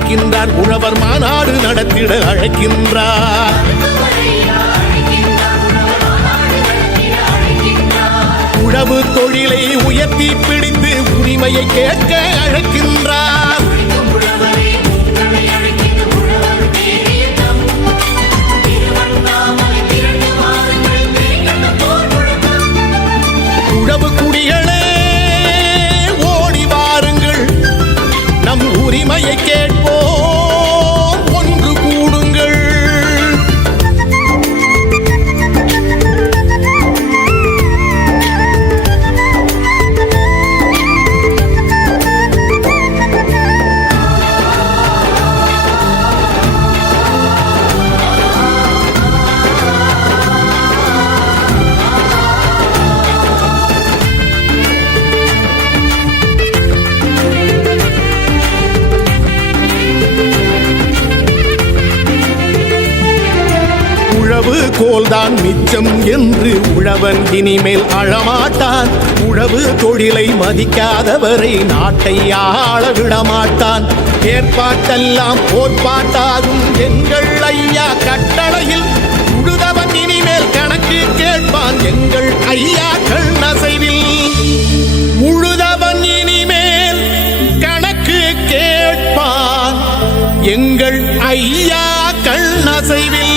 அழைக்கின்றார் உழவர் மாநாடு நடத்திட அழைக்கின்றார் உழவு தொழிலை உயர்த்தி பிடித்து உரிமையை கேட்க அழைக்கின்றார் உழவு குடிகளே ஓடி வாருங்கள் நம் உரிமையை கேட்க உழவு கோல்தான் மிச்சம் என்று உழவன் இனிமேல் அழமாட்டான் உழவு தொழிலை மதிக்காதவரை நாட்டை ஆள விடமாட்டான் ஏற்பாட்டெல்லாம் போர்ப்பாட்டாகும் எங்கள் ஐயா கட்டளையில் உழுதவன் இனிமேல் கணக்கு கேட்பான் எங்கள் ஐயாக்கள் நசைவில் உழுதவன் இனிமேல் கணக்கு கேட்பான் எங்கள் ஐயா கண் அசைவில்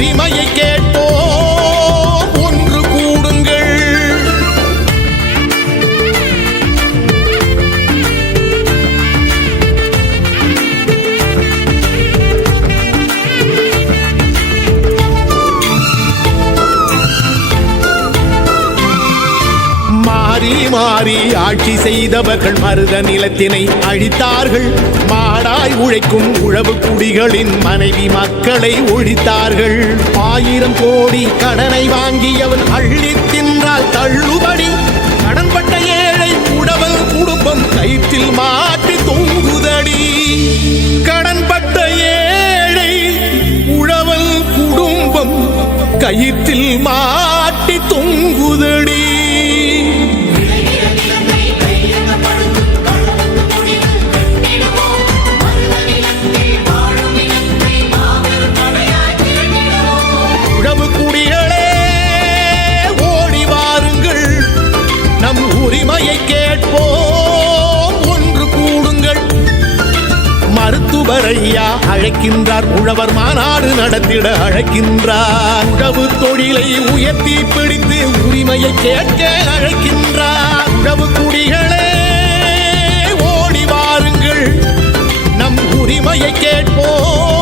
உரிமையை கே மாறி ஆட்சி செய்தவர்கள் மருத நிலத்தினை அழித்தார்கள் மாடாய் உழைக்கும் உழவு குடிகளின் மனைவி மக்களை ஒழித்தார்கள் ஆயிரம் கோடி கடனை வாங்கியவன் அள்ளி தின்றால் தள்ளுபடி கடன்பட்ட ஏழை உடவல் குடும்பம் கயிற்றில் மாற்றி தூங்குதடி கடன்பட்ட ஏழை உழவன் குடும்பம் கயிற்றில் மா உண்மையை கேட்போம் ஒன்று கூடுங்கள் மருத்துவரையா அழைக்கின்றார் உழவர் மாநாடு நடத்திட அழைக்கின்றார் உழவு தொழிலை உயர்த்தி பிடித்து உரிமையை கேட்க அழைக்கின்றார் உழவு குடிகளே ஓடி வாருங்கள் நம் உரிமையை கேட்போம்